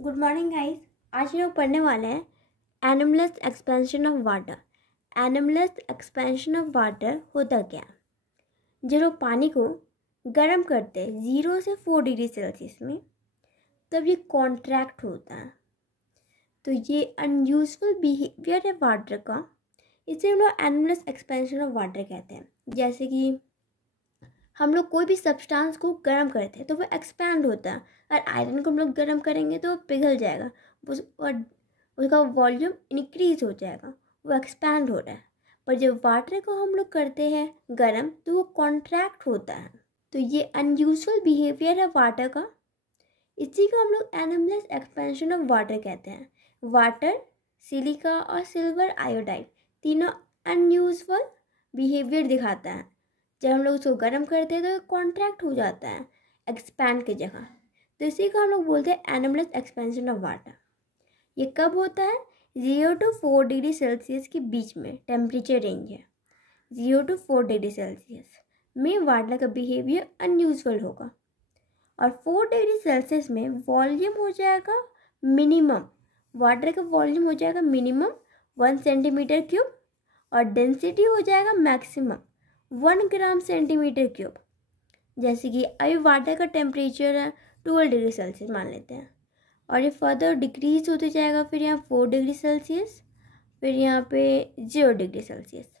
Good morning guys. आज हम लोग पढ़ने वाले हैं anomalous expansion of water. Anomalous expansion of water होता क्या? जब लोग पानी को गर्म करते हैं 0 से 4 डिग्री सेल्सियस में, तब ये कॉन्ट्रैक्ट होता है। तो ये अनयूजुअल बिहेवियर है वाटर का, इसे हम लोग एनोमलस एक्सपेंशन ऑफ वाटर कहते हैं। जैसे कि हम लोग कोई भी सब्सटेंस को गर्म करते हैं तो वो एक्सपैंड होता है, और आयरन को हम लोग गर्म करेंगे तो वो पिघल जाएगा, और उसका वॉल्यूम इंक्रीज हो जाएगा, वो एक्सपैंड हो रहा है। पर जब वाटर को हम लोग करते हैं गर्म तो वो कॉन्ट्रैक्ट होता है। तो ये अनयूजुअल बिहेवियर है वाटर का, इसी को हम लोग एनोमलस एक्सपेंशन ऑफ वाटर कहते हैं। वाटर, सिलिका और सिल्वर आयोडाइड तीनों अनयूजुअल बिहेवियर दिखाता है। जब हम लोग उसको गर्म करते हैं तो कॉन्ट्रैक्ट हो जाता है एक्सपैंड की जगह। तो इसी को हम लोग बोलते हैं एनोमलस एक्सपेंशन ऑफ वाटर। ये कब होता है? 0 to 4 डिग्री सेल्सियस के बीच में टेम्परेचर रेंज है। 0 to 4 डिग्री सेल्सियस में वाटर का बिहेवियर अनयूजुअल होगा, और 4 डिग्री सेल्सियस में वॉल्यूम हो जाएगा मिनिमम, वाटर का वॉल्यूम हो जाएगा मिनिमम 1 सेंटीमीटर क्यूब, और डेंसिटी हो जाएगा मैक्सिमम 1 ग्राम सेंटीमीटर क्यूब। जैसे कि अभी वाटर का टेम्परेचर है 12 डिग्री सेल्सियस मान लेते हैं, और ये फर्दर डिक्रीज होते जाएगा, फिर यहाँ 4 डिग्री सेल्सियस, फिर यहाँ पे 0 डिग्री सेल्सियस।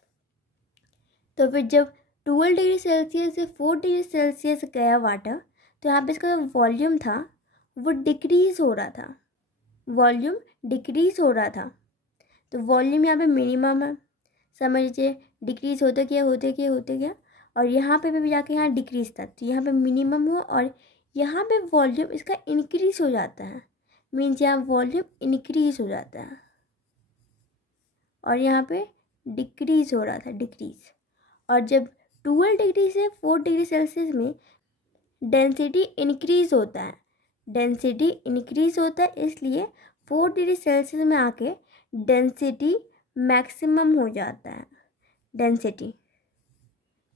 तो फिर जब 12 डिग्री सेल्सियस से 4 डिग्री सेल्सियस गया वाटर, तो यहाँ पे इसका वॉल्यूम था वो डिक्रीज हो रहा था, वॉल्यूम डिक्रीज हो रहा था। तो वॉल्यूम यहाँ पे मिनिमम है, समझ लीजिए डिक्रीज होते गया, और यहाँ पे भी जाके यहाँ डिक्रीज था, तो यहाँ पे मिनिमम हुआ, और यहाँ पे वॉल्यूम इसका इंक्रीज हो जाता है, मीन्स यहाँ वॉल्यूम इंक्रीज हो जाता है, और यहाँ पे डिक्रीज हो रहा था, डिक्रीज। और जब 12 डिग्री से 4 डिग्री सेल्सियस में डेंसिटी इंक्रीज होता है, डेंसिटी इंक्रीज होता है, इसलिए 4 डिग्री सेल्सियस में आके डेंसिटी मैक्सिमम हो जाता है, डेंसिटी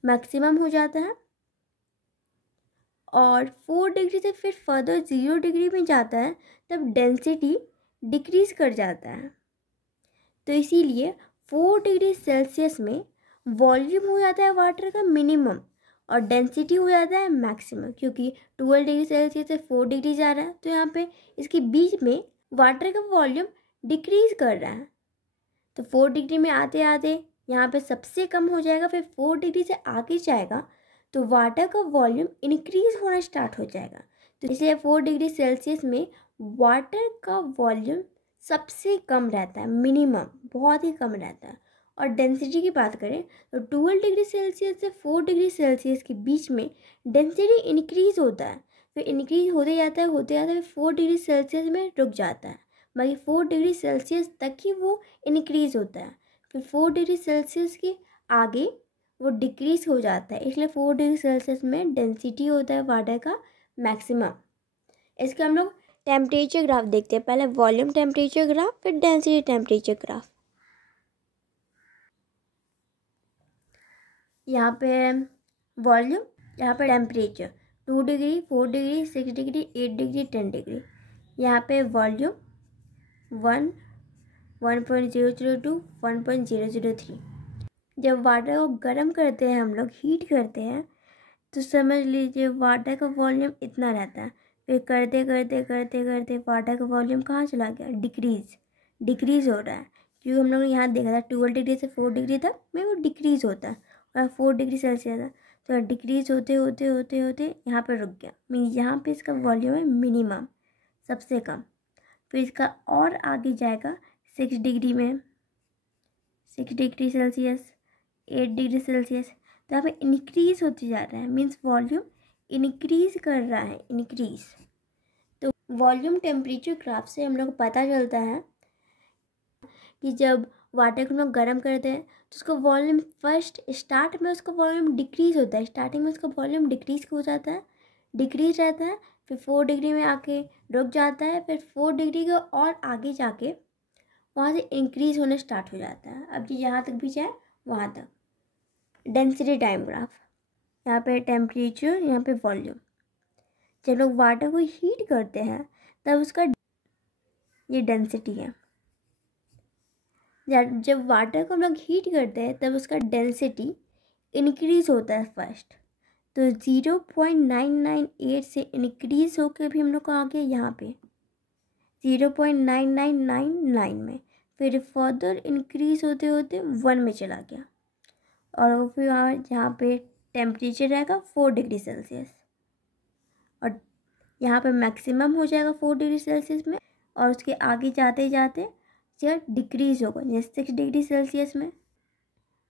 मैक्सिमम हो जाता है, और 4 डिग्री से फिर फर्दर 0 डिग्री में जाता है, तब डेंसिटी डिक्रीज कर जाता है। तो इसीलिए 4 डिग्री सेल्सियस में वॉल्यूम हो जाता है वाटर का मिनिमम, और डेंसिटी हो जाता है मैक्सिमम, क्योंकि 12 डिग्री सेल्सियस से 4 डिग्री जा रहा है, तो यहाँ पे इसके बीच में वाटर का वॉल्यूम डिक्रीज कर रहा है। तो 4 डिग्री में आते आते यहाँ पे सबसे कम हो जाएगा, फिर 4 डिग्री से आगे जाएगा तो वाटर का वॉल्यूम इंक्रीज होना स्टार्ट हो जाएगा। तो इसलिए 4 डिग्री सेल्सियस में वाटर का वॉल्यूम सबसे कम रहता है, मिनिमम बहुत ही कम रहता है। और डेंसिटी की बात करें तो 12 डिग्री सेल्सियस से 4 डिग्री सेल्सियस के बीच में डेंसिटी इंक्रीज होता है, फिर इंक्रीज होते जाता है 4 डिग्री सेल्सियस में रुक जाता है, बाकी 4 डिग्री सेल्सियस तक ही वो इंक्रीज होता है, फिर 4 डिग्री सेल्सियस के आगे वो डिक्रीज हो जाता है, इसलिए 4 डिग्री सेल्सियस में डेंसिटी होता है वाटर का मैक्सिमम। इसका हम लोग टेम्परेचर ग्राफ देखते हैं, पहले वॉल्यूम टेम्परेचर ग्राफ, फिर डेंसिटी टेम्परेचर ग्राफ। यहाँ पे वॉल्यूम, यहाँ पे temperature 2 degree, 4 degree, 6 degree, 8 degree, 10 degree. यहाँ पे वॉल्यूम 1, 1.002, 1.003। जब वाटर को गर्म करते हैं हम लोग, हीट करते हैं, तो समझ लीजिए वाटर का वॉल्यूम इतना रहता है, फिर करते करते करते करते वाटर का वॉल्यूम कहाँ चला गया? डिक्रीज हो रहा है, क्योंकि हम लोग ने यहाँ देखा था 12 डिग्री से 4 डिग्री तक में वो डिक्रीज होता है, और 4 डिग्री सेल्सियस है, तो डिक्रीज होते होते होते होते यहाँ पर रुक गया, मीन यहाँ पे इसका वॉल्यूम है मिनिमम, सबसे कम। फिर इसका और आगे जाएगा 6 डिग्री में, 6 डिग्री सेल्सियस, 8 डिग्री सेल्सियस, तो यहाँ पे इंक्रीज होते जा रहा है, मीन्स वॉल्यूम इंक्रीज कर रहा है, इंक्रीज। तो वॉल्यूम टेम्परेचर ग्राफ से हम लोग को पता चलता है कि जब वाटर को हम लोग गर्म करते हैं तो उसका वॉल्यूम फर्स्ट स्टार्ट में उसका वॉल्यूम डिक्रीज होता है, स्टार्टिंग में उसका वॉल्यूम डिक्रीज हो जाता है, डिक्रीज रहता है, फिर 4 डिग्री में आके रुक जाता है, फिर 4 डिग्री के और आगे जाके वहाँ से इंक्रीज होना स्टार्ट हो जाता है, अब ये यहाँ तक भी जाए वहाँ तक। डेंसिटी टाइम ग्राफ, यहाँ पे टेम्परेचर, यहाँ पे वॉल्यूम। जब लोग वाटर को हीट करते हैं तब उसका ये डेंसिटी है। जब वाटर को हम लोग हीट करते हैं तब उसका डेंसिटी इंक्रीज़ होता है फर्स्ट, तो 0.998 से इंक्रीज़ होकर भी हम लोग को आ गया यहाँ पे 0.9999 में, फिर फर्दर इंक्रीज़ होते होते 1 में चला गया, और वो फिर यहाँ पे टेम्परेचर रहेगा 4 डिग्री सेल्सियस, और यहाँ पे मैक्सिमम हो जाएगा 4 डिग्री सेल्सियस में, और उसके आगे जाते जाते यह डिक्रीज़ होगा, जैसे 6 डिग्री सेल्सियस में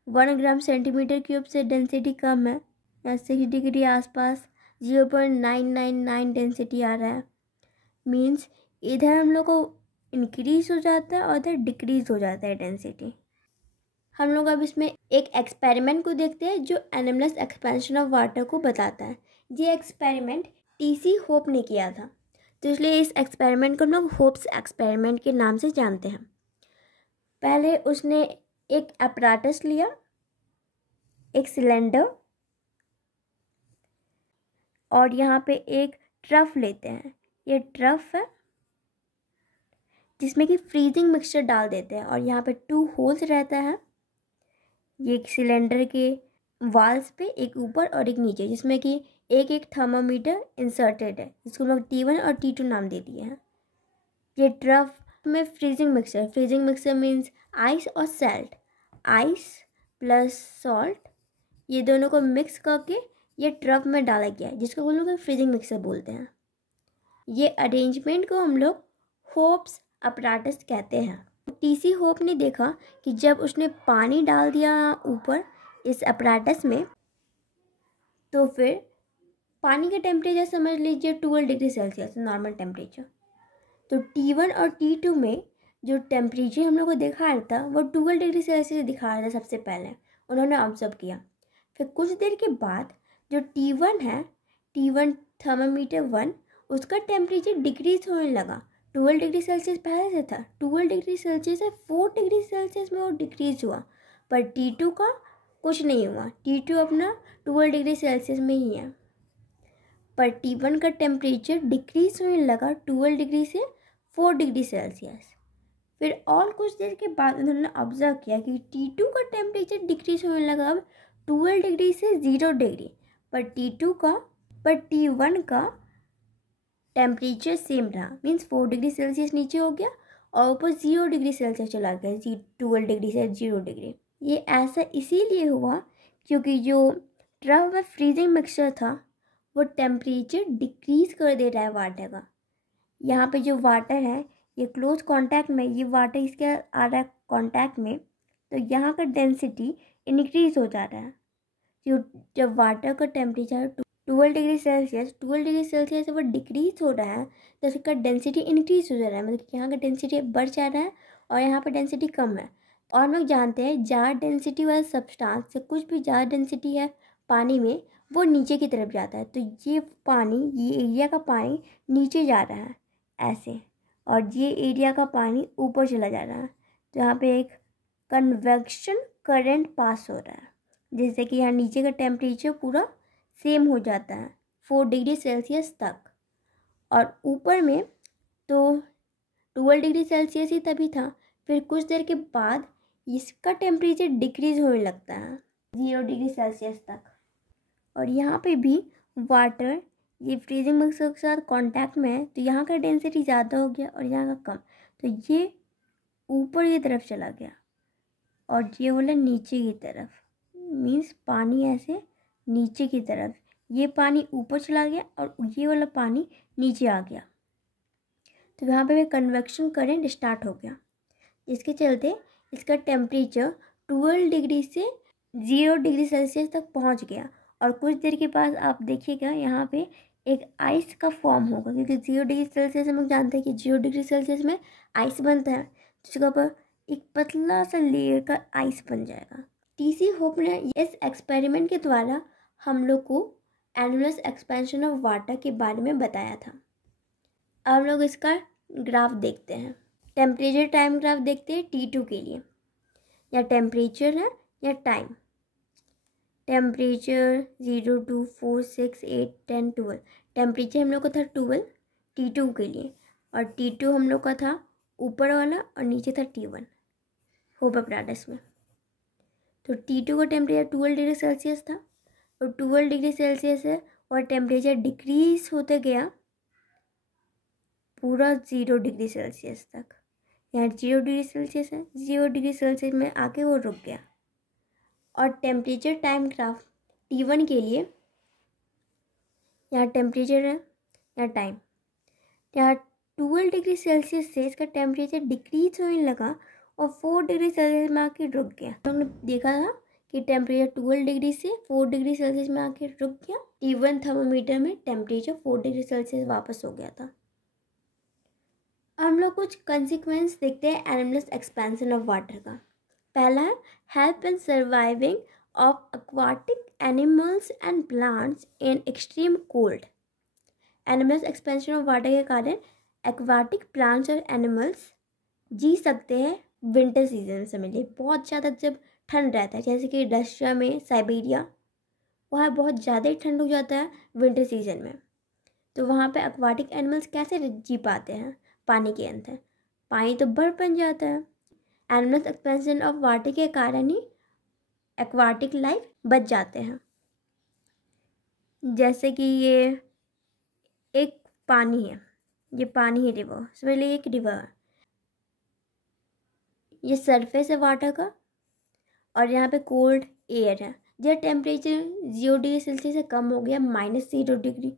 1 ग्राम सेंटीमीटर क्यूब से डेंसिटी कम है, या 6 डिग्री आसपास 0.999 डेंसिटी आ रहा है, मीन्स इधर हम लोग को इंक्रीज़ हो जाता है और इधर डिक्रीज़ हो जाता है डेंसिटी। हम लोग अब इसमें एक एक्सपेरिमेंट को देखते हैं जो एनमलेस एक्सपेंशन ऑफ वाटर को बताता है। ये एक्सपेरिमेंट टीसी होप ने किया था, तो इसलिए इस एक्सपेरिमेंट को हम लोग होप्स एक्सपेरिमेंट के नाम से जानते हैं। पहले उसने एक अपराटस लिया, एक सिलेंडर, और यहाँ पे एक ट्रफ लेते हैं। ये ट्रफ है जिसमें कि फ्रीजिंग मिक्सचर डाल देते हैं, और यहाँ पे 2 होल्स रहता है, ये एक सिलेंडर के वाल्स पे, एक ऊपर और एक नीचे, जिसमें कि एक एक थर्मामीटर इंसर्टेड है, जिसको लोग T1 और T2 नाम दे दिए हैं। ये ट्रफ में फ्रीजिंग मिक्सचर मीन्स आइस और सॉल्ट, आइस प्लस सॉल्ट, ये दोनों को मिक्स करके ये ट्रफ में डाला गया है, जिसको हम लोग फ्रीजिंग मिक्सर बोलते हैं। ये अरेंजमेंट को हम लोग होप्स अपराटस कहते हैं। टीसी होप ने देखा कि जब उसने पानी डाल दिया ऊपर इस अपराटस में, तो फिर पानी का टेम्परेचर समझ लीजिए 12 डिग्री सेल्सियस नॉर्मल टेम्परेचर, तो T1 और T2 में जो टेम्परेचर हम लोग को दिखा रहा था वो 12 डिग्री सेल्सियस दिखा रहा था। सबसे पहले उन्होंने ऑब्जर्व किया, फिर कुछ देर के बाद जो T1 है, T1 थर्मामीटर 1, उसका टेम्परेचर डिक्रीज होने लगा। 12 डिग्री सेल्सियस पहले से था, 12 डिग्री सेल्सियस से 4 डिग्री सेल्सियस में वो डिक्रीज हुआ, पर T2 का कुछ नहीं हुआ, T2 अपना 12 डिग्री सेल्सियस में ही है। पर T1 का टेम्परेचर डिक्रीज होने लगा 12 डिग्री से 4 डिग्री सेल्सियस। फिर और कुछ देर के बाद उन्होंने ऑब्जर्व किया कि T2 का टेम्परेचर डिक्रीज होने लगा अब 12 डिग्री से 0 डिग्री, पर T1 का टेम्परेचर सेम रहा, मीन्स 4 डिग्री सेल्सियस नीचे हो गया और ऊपर 0 डिग्री सेल्सियस चला गया, 12 डिग्री से 0 डिग्री। ये ऐसा इसीलिए हुआ क्योंकि जो ट्रफ में फ्रीजिंग मिक्सचर था वो टेम्परेचर डिक्रीज कर दे रहा है वाटर का। यहाँ पे जो वाटर है ये क्लोज कांटेक्ट में, ये वाटर इसके आ रहा है कांटेक्ट में, तो यहाँ का डेंसिटी इंक्रीज हो जा रहा है। जब वाटर का टेम्परेचर 12 डिग्री सेल्सियस से वो डिक्रीज हो रहा है, तो उसका डेंसिटी इंक्रीज हो जा रहा है, मतलब यहाँ का डेंसिटी बढ़ जा रहा है और यहाँ पर डेंसिटी कम है। और हम लोग जानते हैं ज़्यादा डेंसिटी वाला सब्सटेंस से कुछ भी ज़्यादा डेंसिटी है पानी में वो नीचे की तरफ जाता है, तो ये एरिया का पानी नीचे जा रहा है ऐसे, और ये एरिया का पानी ऊपर चला जा रहा है, तो यहाँ पे एक कन्वेक्शन करंट पास हो रहा है, जिससे कि यहाँ नीचे का टेम्परेचर पूरा सेम हो जाता है 4 डिग्री सेल्सियस तक, और ऊपर में तो 12 डिग्री सेल्सियस ही तभी था। फिर कुछ देर के बाद इसका टेम्परेचर डिक्रीज होने लगता है 0 डिग्री सेल्सियस तक, और यहाँ पे भी वाटर ये फ्रीजिंग मिक्सर के साथ कांटेक्ट में है, तो यहाँ का डेंसिटी ज़्यादा हो गया और यहाँ का कम, तो ये ऊपर की तरफ चला गया और ये वाला नीचे की तरफ, मीन्स पानी ऐसे नीचे की तरफ, ये पानी ऊपर चला गया और ये वाला पानी नीचे आ गया, तो यहाँ पे कन्वेक्शन करंट स्टार्ट हो गया, जिसके चलते इसका टेम्परेचर 12 डिग्री से 0 डिग्री सेल्सियस तक पहुँच गया। और कुछ देर के बाद आप देखिएगा यहाँ पे एक आइस का फॉर्म होगा, क्योंकि 0 डिग्री सेल्सियस हम लोग जानते हैं कि 0 डिग्री सेल्सियस में आइस बनता है, जिसके ऊपर एक पतला सा लेयर का आइस बन जाएगा। टीसी होप ने इस एक्सपेरिमेंट के द्वारा हम लोग को एनुलस एक्सपेंशन ऑफ वाटर के बारे में बताया था। अब हम लोग इसका ग्राफ देखते हैं, टेम्परेचर टाइम ग्राफ देखते हैं T2 के लिए, या टेम्परेचर है या टाइम। टेम्परेचर 0, 2, 4, 6, 8, 10, 12, टेम्परेचर हम लोग का था 12 T2 के लिए, और T2 हम लोग का था ऊपर वाला और नीचे था T1 होप अप्राटस में। तो T2 का टेम्परेचर 12 डिग्री सेल्सियस था और 12 डिग्री सेल्सियस है और टेम्परेचर डिक्रीज होते गया पूरा 0 डिग्री सेल्सियस तक। यहाँ 0 डिग्री सेल्सियस है, 0 डिग्री सेल्सियस में आके वो रुक गया। और टेम्परेचर टाइम ग्राफ T1 के लिए यहाँ टेम्परेचर है, यहाँ टाइम, यहाँ 12 डिग्री सेल्सियस से इसका टेम्परेचर डिक्रीज होने लगा और 4 डिग्री सेल्सियस में आके रुक गया। हमने देखा था कि टेम्परेचर 12 डिग्री से 4 डिग्री सेल्सियस में आके रुक गया। T1 थर्मोमीटर में टेम्परेचर 4 डिग्री सेल्सियस वापस हो गया था। हम लोग कुछ कंसिक्वेंस देखते हैं एनिमल्स एक्सपेंशन ऑफ वाटर का। पहला है help in surviving of aquatic animals and plants in extreme cold. Animals expansion of water के कारण एक्वाटिक प्लांट्स और एनिमल्स जी सकते हैं विंटर सीजन से मिले। बहुत ज़्यादा जब ठंड रहता है, जैसे कि रशिया में साइबेरिया, वहाँ बहुत ज़्यादा ही ठंड हो जाता है विंटर सीजन में। तो वहाँ पे एक्वाटिक एनिमल्स कैसे जी पाते हैं पानी के अंदर? पानी तो बर्फ बन जाता है। एनिमल्स एक्सपेंशन ऑफ वाटर के कारण ही एक्वाटिक लाइफ बच जाते हैं। जैसे कि ये एक पानी है, ये पानी है रिवर, समझ लीजिए एक रिवर है। ये सरफेस है वाटर का और यहाँ पे कोल्ड एयर है। जब टेम्परेचर 0 डिग्री सेल्सियस से कम हो गया, -0 डिग्री,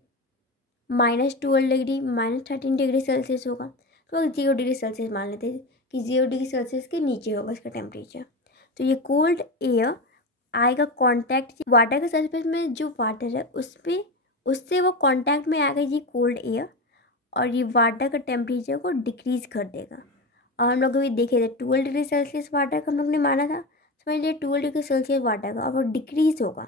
-12 डिग्री, -13 डिग्री सेल्सियस होगा, तो 0 डिग्री सेल्सियस मान लेते हैं कि 0 डिग्री सेल्सियस के नीचे होगा इसका टेम्परेचर। तो ये कोल्ड एयर आएगा कांटेक्ट वाटर के सरफेस में, जो वाटर है उस पर, उससे वो कांटेक्ट में आएगा ये कोल्ड एयर और ये वाटर का टेम्परेचर को डिक्रीज़ कर देगा। और हम लोग अभी देखे थे 12 डिग्री सेल्सियस वाटर का हम लोग ने माना था, समझ लीजिए 12 डिग्री सेल्सियस वाटर का, और वो डिक्रीज़ होगा।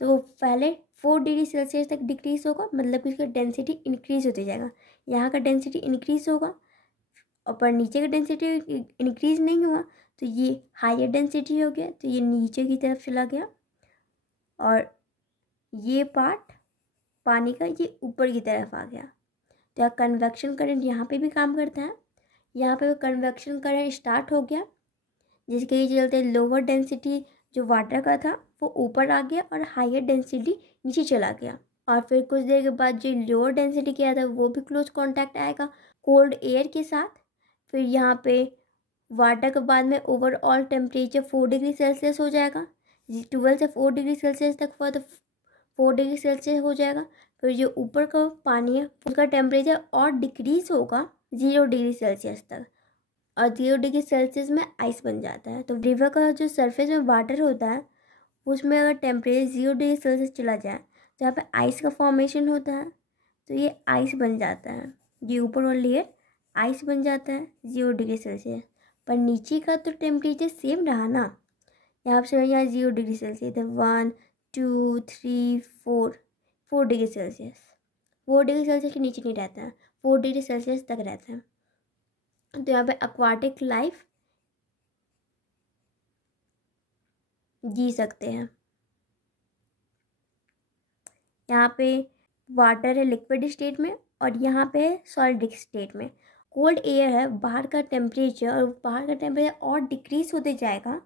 तो पहले 4 डिग्री सेल्सियस तक डिक्रीज़ होगा, मतलब कि इसका डेंसिटी इंक्रीज़ होते जाएगा। यहाँ का डेंसिटी इंक्रीज़ होगा और पर नीचे का डेंसिटी इंक्रीज़ नहीं हुआ, तो ये हायर डेंसिटी हो गया, तो ये नीचे की तरफ चला गया और ये पार्ट पानी का ये ऊपर की तरफ आ गया। तो कन्वेक्शन करंट यहाँ पे भी काम करता है। यहाँ पे कन्वेक्शन करंट स्टार्ट हो गया, जिसके चलते लोअर डेंसिटी जो वाटर का था वो ऊपर आ गया और हायर डेंसिटी नीचे चला गया। और फिर कुछ देर के बाद जो लोअर डेंसिटी किया था वो भी क्लोज कांटेक्ट आएगा कोल्ड एयर के साथ। फिर यहाँ पे वाटर के बाद में ओवरऑल टेम्परेचर 4 डिग्री सेल्सियस हो जाएगा। 12 से 4 डिग्री सेल्सियस तक 4 डिग्री सेल्सियस हो जाएगा। फिर जो ऊपर का पानी है उसका टेम्परेचर और डिक्रीज़ होगा 0 डिग्री सेल्सियस तक, और 0 डिग्री सेल्सियस में आइस बन जाता है। तो रिवर का जो सरफेस में वाटर होता है उसमें अगर टेम्परेचर 0 डिग्री सेल्सियस चला जाए तो यहाँ पे आइस का फॉर्मेशन होता है, तो ये आइस बन जाता है। ये ऊपर वाला लेयर आइस बन जाता है 0 डिग्री सेल्सियस, पर नीचे का तो टेम्परेचर सेम रहा ना। यहाँ से यहाँ 0 डिग्री सेल्सियस है, 1 2 3 4 डिग्री सेल्सियस। 4 डिग्री सेल्सियस के नीचे नहीं रहता है, 4 डिग्री सेल्सियस तक रहता है। तो यहाँ पे एक्वाटिक लाइफ जी सकते हैं। यहाँ पे वाटर है लिक्विड स्टेट में और यहाँ पे सॉलिड स्टेट में। कोल्ड एयर है, बाहर का टेम्परेचर, और बाहर का टेम्परेचर और डिक्रीज होते जाएगा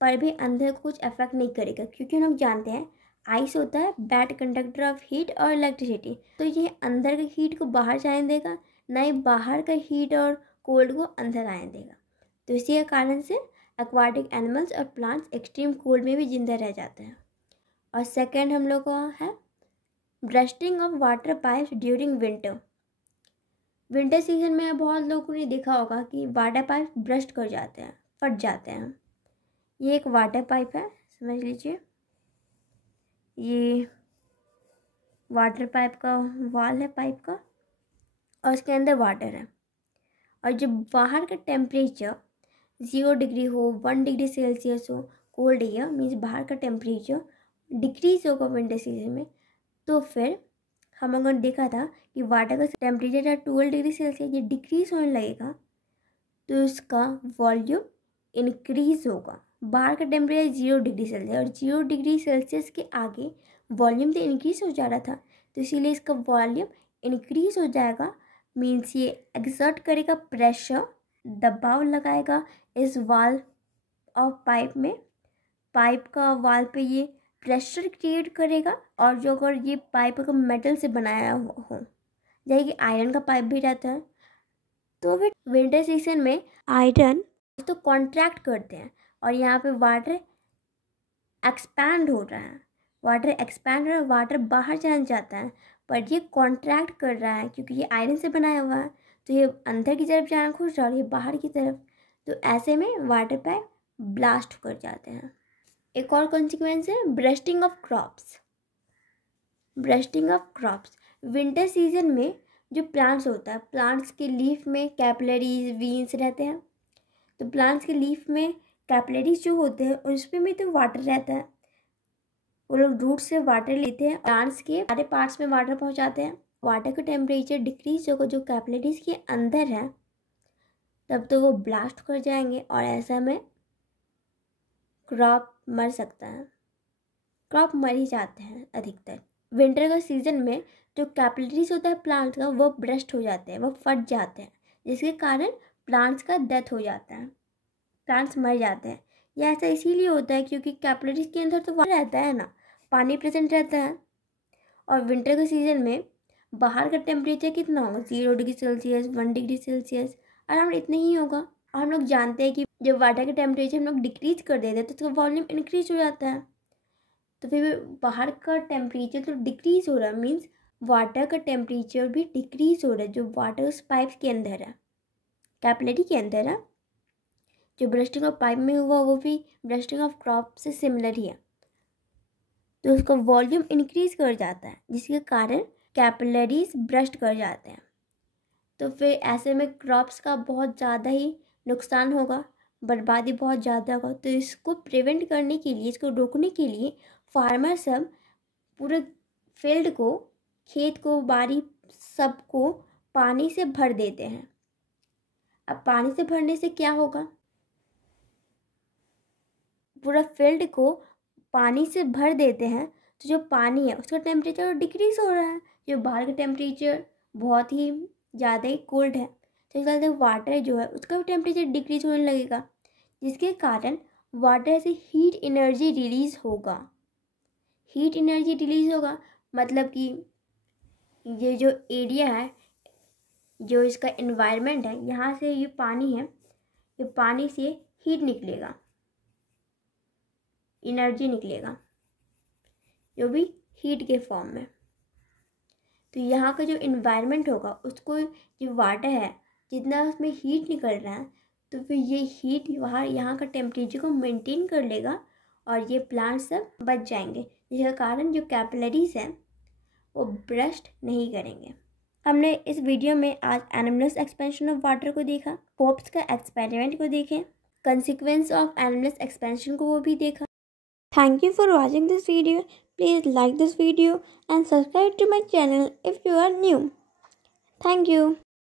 पर भी अंदर को कुछ अफेक्ट नहीं करेगा, क्योंकि हम जानते हैं आइस होता है बैड कंडक्टर ऑफ हीट और इलेक्ट्रिसिटी। तो ये अंदर की हीट को बाहर जाने देगा, ना ही बाहर का हीट और कोल्ड को अंदर आने देगा। तो इसी के कारण से एक्वाटिक एनिमल्स और प्लांट्स एक्सट्रीम कोल्ड में भी जिंदा रह जाते हैं। और सेकेंड हम लोग का है bursting of water pipes during winter. Winter season में बहुत लोगों ने देखा होगा कि वाटर पाइप ब्रस्ट कर जाते हैं, फट जाते हैं। ये एक वाटर पाइप है, समझ लीजिए ये वाटर पाइप का वाल है पाइप का, और उसके अंदर वाटर है। और जब बाहर का टेम्परेचर 0 डिग्री हो, 1 डिग्री सेल्सियस हो, कोल्ड एयर मीन्स बाहर का टेम्परेचर डिक्रीज होगा विंटर सीजन में, तो फिर हम लोगों ने देखा था कि वाटर का टेम्परेचर 12 डिग्री सेल्सियस ये डिक्रीज होने लगेगा, तो इसका वॉल्यूम इंक्रीज होगा। बाहर का टेम्परेचर 0 डिग्री सेल्सियस और 0 डिग्री सेल्सियस के आगे वॉल्यूम तो इंक्रीज हो जा रहा था, तो इसीलिए इसका वॉल्यूम इंक्रीज हो जाएगा मीन्स ये एक्सर्ट करेगा प्रेशर, दबाव लगाएगा इस वाल्व ऑफ पाइप में, पाइप का वाल्व पे ये प्रेशर क्रिएट करेगा। और जो अगर ये पाइप अगर मेटल से बनाया हो, जैसे कि आयरन का पाइप भी रहता है, तो फिर विंटर सीजन में आयरन तो कॉन्ट्रैक्ट करते हैं और यहाँ पे वाटर एक्सपैंड हो रहा है, वाटर एक्सपैंड हो रहा है, वाटर बाहर जाना चाहता है, पर ये कॉन्ट्रैक्ट कर रहा है क्योंकि ये आयरन से बनाया हुआ है, तो ये अंदर की तरफ जाना खोज रहा है और ये बाहर की तरफ। तो ऐसे में वाटर पाइप ब्लास्ट कर जाते हैं। एक और कॉन्सिक्वेंस है bursting of crops. Bursting of crops winter season में जो प्लांट्स होता है, प्लांट्स के लीफ में कैपिलरीज वीन्स रहते हैं, तो प्लांट्स के लीफ में कैपिलरीज जो होते हैं उसमें भी तो वाटर रहता है। वो लोग रूट से वाटर लेते हैं, प्लांट्स के सारे पार्ट्स में वाटर पहुंचाते हैं। वाटर का टेम्परेचर डिक्रीज होगा जो कैपिलरीज के अंदर है, तब तो वो ब्लास्ट कर जाएंगे और ऐसा में क्रॉप मर सकता है। क्रॉप मर ही जाते हैं अधिकतर। विंटर का सीज़न में जो कैपिलरीज होता है प्लांट का वो ब्रस्ट हो जाते हैं, वो फट जाते हैं, जिसके कारण प्लांट्स का डेथ हो जाता है, प्लांट्स मर जाते हैं। यह ऐसा इसीलिए होता है क्योंकि कैपिलरीज के अंदर तो वाटर रहता है ना, पानी प्रेजेंट रहता है। और विंटर के सीज़न में बाहर का टेम्परेचर कितना होगा, 0 degree Celsius, 1 degree Celsius, around इतना ही होगा। और हम लोग जानते हैं कि जब वाटर का टेम्परेचर हम लोग डिक्रीज कर देते हैं तो उसका वॉल्यूम इंक्रीज हो जाता है। तो फिर बाहर का टेम्परेचर तो डिक्रीज हो रहा है, मीन्स वाटर का टेम्परेचर भी डिक्रीज हो रहा है। जो वाटर उस पाइप के अंदर है, कैपिलरी के अंदर है, जो ब्रस्टिंग ऑफ पाइप में हुआ वो भी ब्रस्टिंग ऑफ क्रॉप से सिमिलर ही है। तो उसका वॉल्यूम इंक्रीज कर जाता है, जिसके कारण कैपिलरीज ब्रस्ट कर जाते हैं। तो फिर ऐसे में क्रॉप्स का बहुत ज़्यादा ही नुकसान होगा, बर्बादी बहुत ज़्यादा होगा। तो इसको प्रिवेंट करने के लिए, इसको रोकने के लिए फार्मर सब पूरे फील्ड को, खेत को, बाड़ी सबको पानी से भर देते हैं। अब पानी से भरने से क्या होगा, पूरा फील्ड को पानी से भर देते हैं तो जो पानी है उसका टेम्परेचर डिक्रीज हो रहा है। जो बाहर का टेम्परेचर बहुत ही ज़्यादा ही कोल्ड है, तो इस वजह से वाटर जो है उसका भी टेम्परेचर डिक्रीज होने लगेगा, जिसके कारण वाटर से हीट एनर्जी रिलीज़ होगा। हीट एनर्जी रिलीज़ होगा मतलब कि ये जो एरिया है, जो इसका एनवायरनमेंट है, यहाँ से ये पानी है, ये पानी से हीट निकलेगा, एनर्जी निकलेगा, जो भी हीट के फॉर्म में। तो यहाँ का जो एनवायरनमेंट होगा उसको, जो वाटर है जितना उसमें हीट निकल रहा है, तो फिर ये हीट वहाँ यहाँ का टेम्परेचर को मेंटेन कर लेगा और ये प्लांट सब बच जाएंगे, जिसके कारण जो कैपिलरीज हैं वो ब्रस्ट नहीं करेंगे। हमने इस वीडियो में आज एनिमल्स एक्सपेंशन ऑफ वाटर को देखा, पोप्स का एक्सपेरिमेंट को देखें, कंसिक्वेंस ऑफ एनिमल्स एक्सपेंशन को वो भी देखा। Thank you for watching this video. Please like this video and subscribe to my channel if you are new. Thank you.